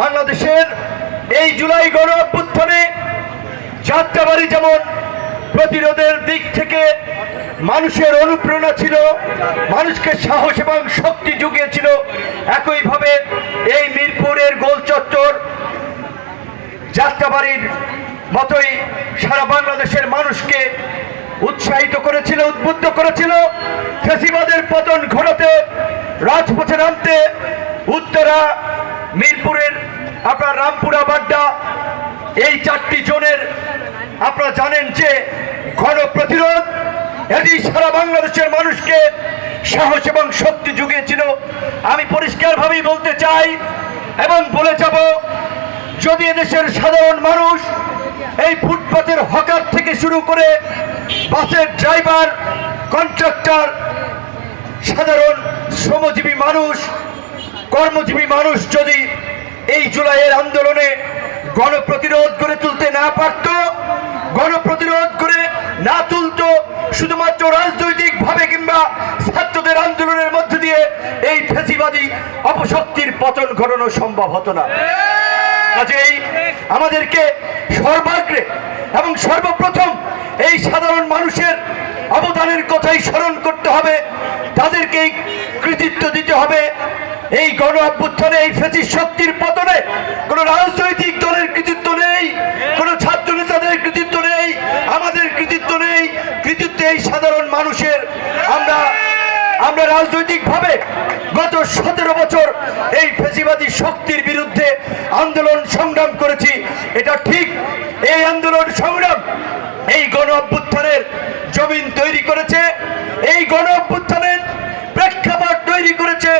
বাংলাদেশের এই জুলাই গণ অভ্যুত্থানে যাত্রাবাড়ি যেমন প্রতিরোধের দিক থেকে মানুষের অনুপ্রেরণা ছিল, মানুষকে সাহস এবং শক্তি জুগিয়েছিল, একইভাবে এই মিরপুরের গোল চত্বর যাত্রাবাড়ির মতোই সারা বাংলাদেশের মানুষকে উৎসাহিত করেছিল, উদ্বুদ্ধ করেছিল ফ্যাসিবাদের পতন ঘটাতে, রাজপথে নামতে। উত্তরা, মিরপুরের আপনার রামপুরা, বাড্ডা, এই 4টি জোনের আপনারা জানেন যে গণপ্রতিরোধ এটি সারা বাংলাদেশের মানুষকে সাহস এবং শক্তি জুগিয়েছিল। আমি পরিষ্কারভাবেই বলতে চাই এবং বলে যাব, যদি এদেশের সাধারণ মানুষ এই ফুটপাতের হকার থেকে শুরু করে বাসের ড্রাইভার, কন্ট্রাক্টর, সাধারণ শ্রমজীবী মানুষ, কর্মজীবী মানুষ যদি এই জুলাইয়ের আন্দোলনে গণপ্রতিরোধ করে তুলতে না পারত, গণপ্রতিরোধ করে না তুলত, শুধুমাত্র রাজনৈতিকভাবে কিংবা ছাত্রদের আন্দোলনের মধ্য দিয়ে এই ফ্যাসিবাদী অপশক্তির পতন ঘটানো সম্ভব হতো না। কাজেই আমাদেরকে সর্বাগ্রে এবং সর্বপ্রথম এই সাধারণ মানুষের অবদানের কথাই স্মরণ করতে হবে, তাদেরকে কৃতিত্ব দিতে হবে। এই গণ অভ্যুত্থানে, এই ফ্যাসিস্ট শক্তির পতনে কোনো রাজনৈতিক দলের কৃতিত্ব নেই, কোনো ছাত্র নেতাদের কৃতিত্ব নেই, আমাদের কৃতিত্ব নেই, কৃতিত্ব এই সাধারণ মানুষের। আমরা রাজনৈতিকভাবে গত 17 বছর এই ফ্যাসিবাদী শক্তির বিরুদ্ধে আন্দোলন সংগ্রাম করেছি, এটা ঠিক। এই আন্দোলন সংগ্রাম এই গণ অভ্যুত্থানের জমিন তৈরি করেছে, এই গণ অভ্যুত্থানের প্রেক্ষাপট তৈরি করেছে।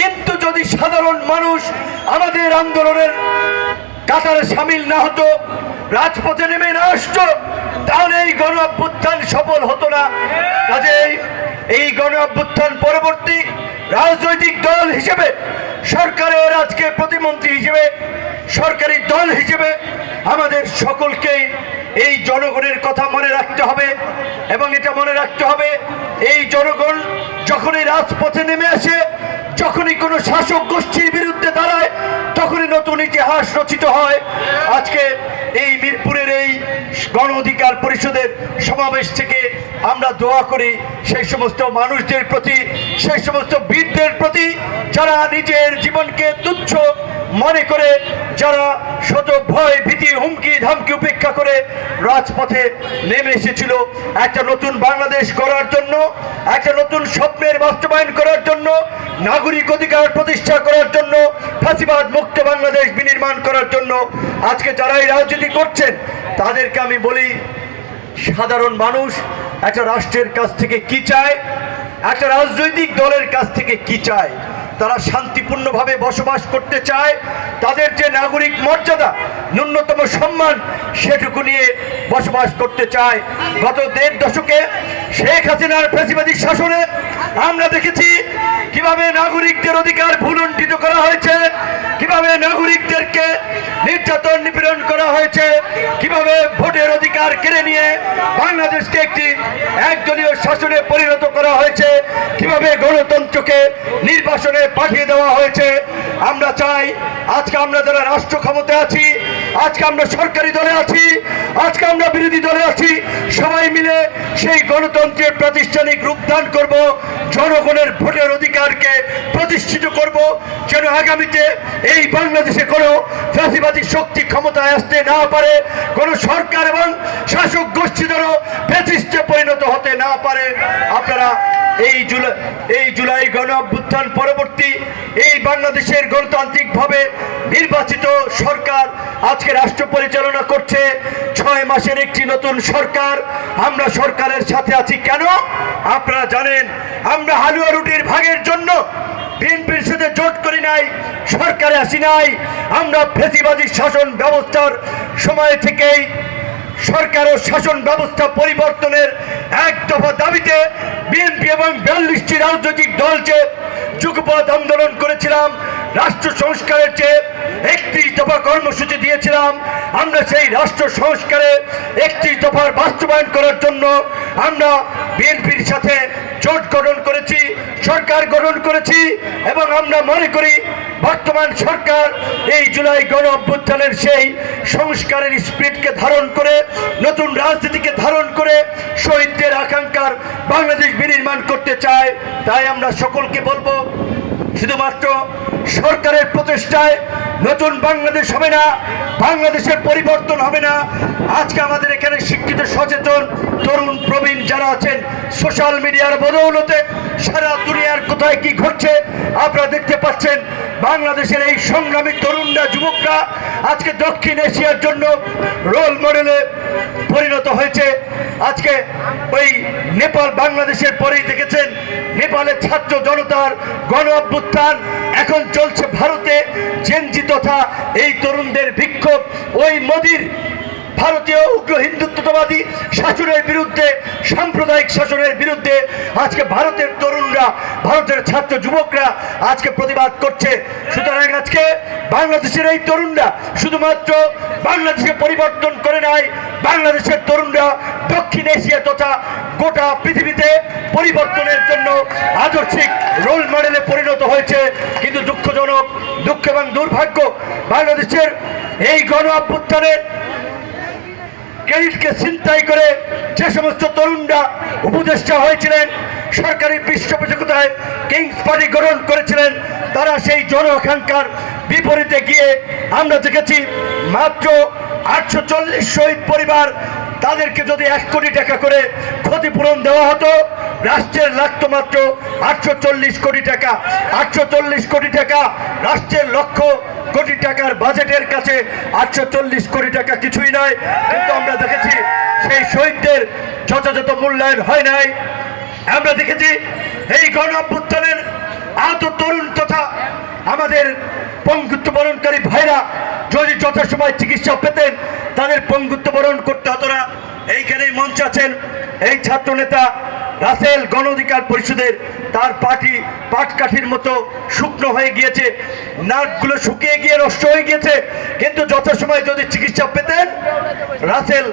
কিন্তু যদি সাধারণ মানুষ আমাদের আন্দোলনের কাতারে সামিল না হতো, রাজপথে নেমে না আসতো, তাহলে এই গণ অভ্যুত্থান সফল হতো না। কাজেই এই গণ অভ্যুত্থান পরবর্তী রাজনৈতিক দল হিসেবে, সরকারের আজকে প্রতিমন্ত্রী হিসেবে, সরকারি দল হিসেবে আমাদের সকলকেই এই জনগণের কথা মনে রাখতে হবে এবং এটা মনে রাখতে হবে, এই জনগণ যখনই রাজপথে নেমে আসে, যখনই কোনো শাসক গোষ্ঠীর বিরুদ্ধে দাঁড়ায়, তখনই নতুন ইতিহাস রচিত হয়। আজকে এই মিরপুরের এই গণ অধিকার পরিষদের সমাবেশ থেকে আমরা দোয়া করি সেই সমস্ত মানুষদের প্রতি, সেই সমস্ত বীরদের প্রতি যারা নিজের জীবনকে তুচ্ছ মনে করে, যারা শত ভয়, ভীতি, হুমকি ধামকি উপেক্ষা করে রাজপথে নেমে এসেছিল একটা নতুন বাংলাদেশ গড়ার জন্য, একটা নতুন স্বপ্নের বাস্তবায়ন করার জন্য, নাগরিক অধিকার প্রতিষ্ঠা করার জন্য, ফ্যাসিবাদ মুক্ত বাংলাদেশ বিনির্মাণ করার জন্য। আজকে যারা এই রাজনীতি করছেন তাদেরকে আমি বলি, সাধারণ মানুষ একটা রাষ্ট্রের কাছ থেকে কি চায়, একটা রাজনৈতিক দলের কাছ থেকে কি চায়? তারা শান্তিপূর্ণভাবে বসবাস করতে চায়, তাদের যে নাগরিক মর্যাদা, ন্যূনতম সম্মান, সেটুকু নিয়ে বসবাস করতে চায়। গত 1.5 দশকে শেখ হাসিনার ফ্যাসিবাদী শাসনে আমরা দেখেছি কিভাবে নাগরিকদের অধিকার ভুলুণ্ঠিত করা হয়েছে, কিভাবে নাগরিকদেরকে নির্যাতন নিপীড়ন করা হয়েছে, কিভাবে ভোটের অধিকার কেড়ে নিয়ে বাংলাদেশকে একটি একদলীয় শাসনে পরিণত করা হয়েছে, কিভাবে গণতন্ত্রকে নির্বাসনে পাঠিয়ে দেওয়া হয়েছে। আমরা চাই আজকে আমরা যারা রাষ্ট্র ক্ষমতায় আছি, আজকে আমরা সরকারি দলে আছি, আজকে আমরা বিরোধী দলে আছি, সবাই মিলে সেই গণতন্ত্রের প্রাতিষ্ঠানিক রূপদান করব, জনগণের ভোটের অধিকারকে প্রতিষ্ঠিত করব, যেন আগামীতে এই বাংলাদেশে কোনো ফ্যাসিবাদী শক্তি ক্ষমতায় আসতে না পারে, কোনো সরকার এবং শাসক গোষ্ঠী যেন ফ্যাসিস্টে পরিণত হতে না পারে। আপনারা এই জুলাই গণ অভ্যুত্থান পরবর্তী এই বাংলাদেশের গণতান্ত্রিকভাবে নির্বাচিত সরকার আজকে রাষ্ট্র পরিচালনা করছে। 6 মাসের একটি নতুন সরকার, আমরা সরকারের সাথে আছি কেন? আপনারা জানেন, আমরা হালুয়া রুটির ভাগের জন্য বিএনপির সাথে জোট করি নাই, সরকারে আসি নাই। আমরা ফ্যাসিবাদী শাসন ব্যবস্থার সময় থেকেই সরকার ও শাসন ব্যবস্থা পরিবর্তনের এক দফা দাবিতে বিএনপি এবং 42টি রাজনৈতিক দলকে যুগপৎ আন্দোলন করেছিলাম। রাষ্ট্র সংস্কারের চেয়ে 31 দফা কর্মসূচি দিয়েছিলাম। আমরা সেই রাষ্ট্র সংস্কারে 31 দফার বাস্তবায়ন করার জন্য আমরা বিএনপির সাথে জোট গঠন করেছি, সরকার গঠন করেছি এবং আমরা মনে করি বর্তমান সরকার এই জুলাই গণ অভ্যুত্থানের সেই সংস্কারের স্পিরিটকে ধারণ করে, নতুন রাজনীতিকে ধারণ করে শহীদদের আকাঙ্ক্ষার বাংলাদেশ বিনির্মাণ করতে চায়। তাই আমরা সকলকে বলবো, শুধুমাত্র সরকারের প্রচেষ্টায় নতুন বাংলাদেশ হবে না, বাংলাদেশের পরিবর্তন হবে না। আজকে আমাদের এখানে শিক্ষিত সচেতন তরুণ প্রবীণ যারা আছেন, সোশ্যাল মিডিয়ার বদৌলতে সারা দুনিয়ার কোথায় কি ঘটছে আপনারা দেখতে পাচ্ছেন। বাংলাদেশের এই সংগ্রামী তরুণরা, যুবকরা আজকে দক্ষিণ এশিয়ার জন্য রোল মডেলে পরিণত হয়েছে। আজকে ওই নেপাল বাংলাদেশের পরেই দেখেছেন নেপালের ছাত্র জনতার গণ অভ্যুত্থান, এখন চলছে ভারতে জেনজি তথা এই তরুণদের বিক্ষোভ। ওই মোদির ভারতীয় উগ্র হিন্দুত্ববাদী শাসনের বিরুদ্ধে, সাম্প্রদায়িক শাসনের বিরুদ্ধে আজকে ভারতের তরুণরা, ভারতের ছাত্র যুবকরা আজকে প্রতিবাদ করছে। সুতরাং আজকে বাংলাদেশের এই তরুণরা শুধুমাত্র বাংলাদেশে পরিবর্তন করে নাই, বাংলাদেশের তরুণরা দক্ষিণ এশিয়া তথা গোটা পৃথিবীতে পরিবর্তনের জন্য আদর্শিক রোল মডেলে পরিণত হয়েছে। কিন্তু দুঃখজনক, দুঃখ এবং দুর্ভাগ্য, বাংলাদেশের এই গণ অভ্যুত্থানের ক্রেডিটকে ছিনতাই করে যে সমস্ত তরুণরা উপদেষ্টা হয়েছিলেন, সরকারি পৃষ্ঠপোষকতায় কিংস পার্টি গ্রহণ করেছিলেন, তারা সেই জন আকাঙ্ক্ষার বিপরীতে গিয়ে আমরা দেখেছি মাত্র 840 শহীদ পরিবার, তাদেরকে যদি 1 কোটি টাকা করে ক্ষতিপূরণ দেওয়া হতো, রাষ্ট্রের লাগতো মাত্র 840 কোটি টাকা। 840 কোটি টাকা রাষ্ট্রের লক্ষ কোটি টাকার বাজেটের কাছে 840 কোটি টাকা কিছুই নয়। কিন্তু আমরা দেখেছি সেই শহীদদের যথাযথ মূল্যায়ন হয় নাই। আমরা দেখেছি এই গণ অভ্যুত্থানের আহত তরুণ তথা আমাদের পঙ্গুত্ব বরণকারী ভাইরা যদি যথাসময় চিকিৎসা পেতেন, তাদের পঙ্গুত্ব বরণ করতে হতো না। এইখানেই মঞ্চ আছেন এই ছাত্র নেতা রাসেল, গণ অধিকার পরিষদের, তার পার্টি পাটকাঠির মতো শুকনো হয়ে গিয়েছে, নাকগুলো শুকিয়ে গিয়ে নষ্ট হয়ে গিয়েছে। কিন্তু যথাসময় যদি চিকিৎসা পেতেন, রাসেল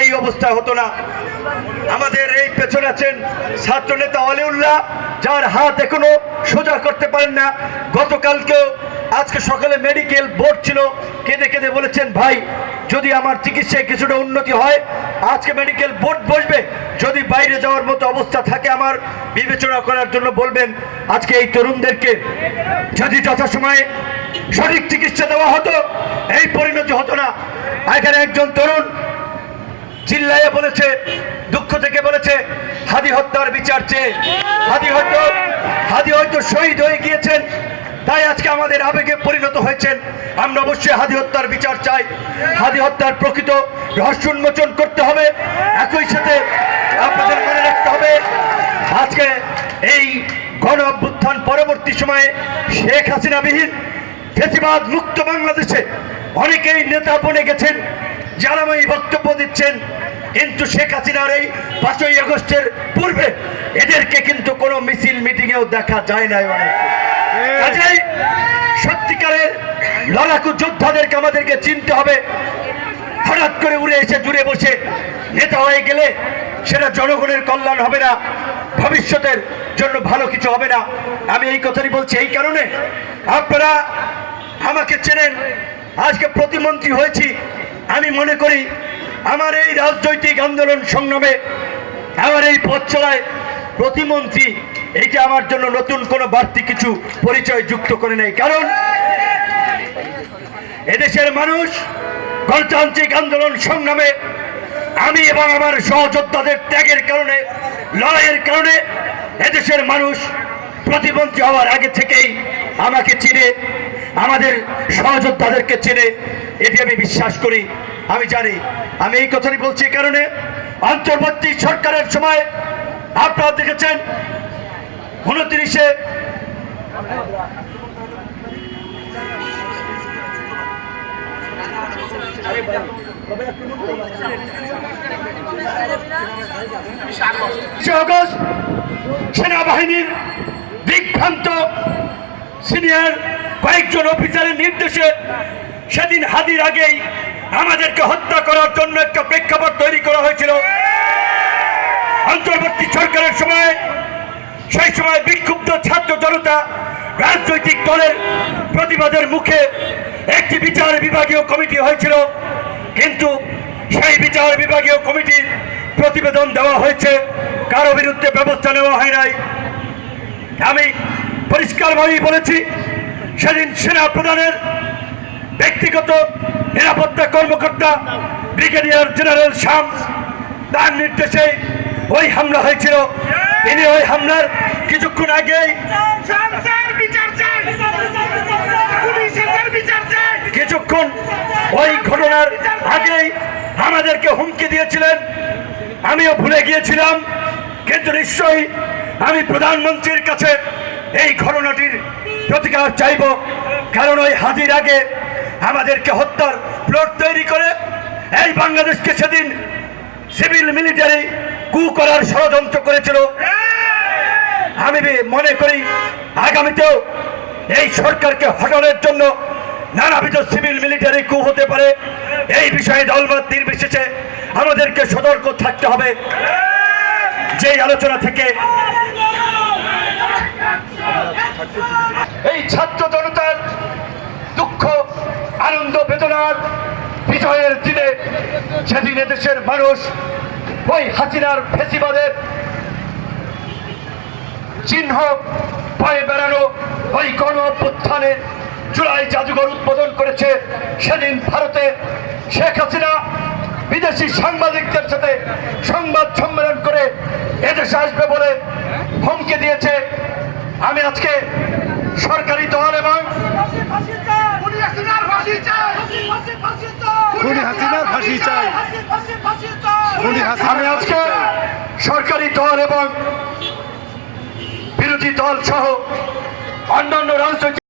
এই অবস্থা হতো না। আমাদের এই পেছনে আছেন ছাত্র নেতা অলিউল্লাহ, যার হাত এখনো সোজা করতে পারেন না। গতকালকেও, আজকে সকালে মেডিকেল বোর্ড ছিল, কেঁদে কেঁদে বলেছেন, ভাই যদি আমার চিকিৎসায় কিছুটা উন্নতি হয়, আজকে মেডিকেল বোর্ড বসবে, যদি বাইরে যাওয়ার মতো অবস্থা থাকে আমার বিবেচনা করার জন্য বলবেন। আজকে এই তরুণদেরকে যদি যথাসময়ে সঠিক চিকিৎসা দেওয়া হতো, এই পরিণতি হতো না। এখানে একজন তরুণ চিল্লাইয়ে বলেছে, দুঃখ থেকে বলেছে, হাদি হত্যার বিচার চেয়ে। হাদি হয়তো শহীদ হয়ে গিয়েছেন, তাই আজকে আমাদের আবেগে পরিণত হয়েছেন। আমরা অবশ্যই হাদি হত্যার বিচার চাই। হাদি হত্যার প্রকৃত রহস্য উন্মোচন করতে হবে। একই সাথে আপনাদের মনে রাখতে হবে, আজকে এই গণ অভ্যুত্থান পরবর্তী সময়ে শেখ হাসিনা বিহীন ফ্যাসিবাদ মুক্ত বাংলাদেশে অনেকেই নেতা বনে গেছেন, জ্বালাময়ী বক্তব্য দিচ্ছেন, কিন্তু শেখ হাসিনার এই 5ই আগস্টের পূর্বে এদেরকে কিন্তু কোনো মিছিল মিটিংয়েও দেখা যায় না। কাজেই সত্যিকারের লড়াকু যোদ্ধাদেরকে আমাদেরকে চিনতে হবে। হঠাৎ করে উড়ে এসে জুড়ে বসে নেতা হয়ে গেলে সেটা জনগণের কল্যাণ হবে না, ভবিষ্যতের জন্য ভালো কিছু হবে না। আমি এই কথাই বলছি এই কারণে, আপনারা আমাকে চেনেন, আজকে প্রতিমন্ত্রী হয়েছি। আমি মনে করি আমার এই রাজনৈতিক আন্দোলন সংগ্রামে, আমার এই পথ চলায় প্রতিমন্ত্রী এইটা আমার জন্য নতুন কোনো বাড়তি কিছু পরিচয় যুক্ত করে নেই। কারণ এদেশের মানুষ গণতান্ত্রিক আন্দোলন সংগ্রামে আমি এবং আমার সহযোদ্ধাদের ত্যাগের কারণে, লড়াইয়ের কারণে এদেশের মানুষ প্রতিমন্ত্রী হওয়ার আগে থেকেই আমাকে চিনে, আমাদের সহযোদ্ধাদেরকে চেনে, এটি আমি বিশ্বাস করি, আমি জানি। আমি এই কথাই বলছি এই কারণে, অন্তর্বর্তী সরকারের সময় আপনারা দেখেছেন 29-এ আগস্ট সেনাবাহিনীর বিভ্রান্ত সিনিয়র কয়েকজন অফিসারের নির্দেশে সেদিন হাদির আগেই আমাদেরকে হত্যা করার জন্য একটা প্রেক্ষাপট তৈরি করা হয়েছিল। অন্তর্বর্তী সরকারের সময়, সেই সময় বিক্ষুব্ধ ছাত্র জনতা রাজনৈতিক দলের প্রতিবাদের মুখে একটি বিচার বিভাগীয় কমিটি হয়েছিল, কিন্তু সেই বিচার বিভাগীয় কমিটির প্রতিবেদন দেওয়া হয়েছে, কারো বিরুদ্ধে ব্যবস্থা নেওয়া হয় নাই। আমি পরিষ্কারভাবেই বলেছি, সেদিন সেনা প্রধানের ব্যক্তিগত নিরাপত্তা কর্মকর্তা ব্রিগেডিয়ার জেনারেল শামস, তার নির্দেশে ওই হামলা হয়েছিল। তিনি ওই হামলার কিছুক্ষণ আগেই কিছুক্ষণ ওই ঘটনার আগেই আমাদেরকে হুমকি দিয়েছিলেন। আমিও ভুলে গিয়েছিলাম, কিন্তু নিশ্চয়ই আমি প্রধানমন্ত্রীর কাছে এই ঘটনাটির প্রতিকার চাইব, কারণ ওই হাজির আগে আমাদেরকে হত্যার প্লট তৈরি করে এই বাংলাদেশকে সেদিন সিভিল মিলিটারি কু করার ষড়যন্ত্র করেছিল। আমি মনে করি আগামীতেও এই সরকারকে হটানোর জন্য নানাবিধ সিভিল মিলিটারি কু হতে পারে। এই বিষয়ে দলমত নির্বিশেষে আমাদেরকে সতর্ক থাকতে হবে। যে আলোচনা থেকে এই ছাত্র জনতার দুঃখ, আনন্দ, বেদনার বিজয়ের দিনে সেদিন দেশের মানুষ ওই হাসিনার ফেসিবাদের চিহ্ন পায়ে বেড়ানো ওই গণ অভ্যুত্থানে জুলাই জাদুঘর উদ্বোধন করেছে। সেদিন ভারতে শেখ হাসিনা বিদেশি সাংবাদিকদের সাথে সংবাদ সম্মেলন করে এদেশে আসবে বলে হুমকি দিয়েছে। আমি আজকে সরকারি দল এবং আমি আজকে সরকারি দল এবং বিরোধী দল সহ অন্যান্য রাজনৈতিক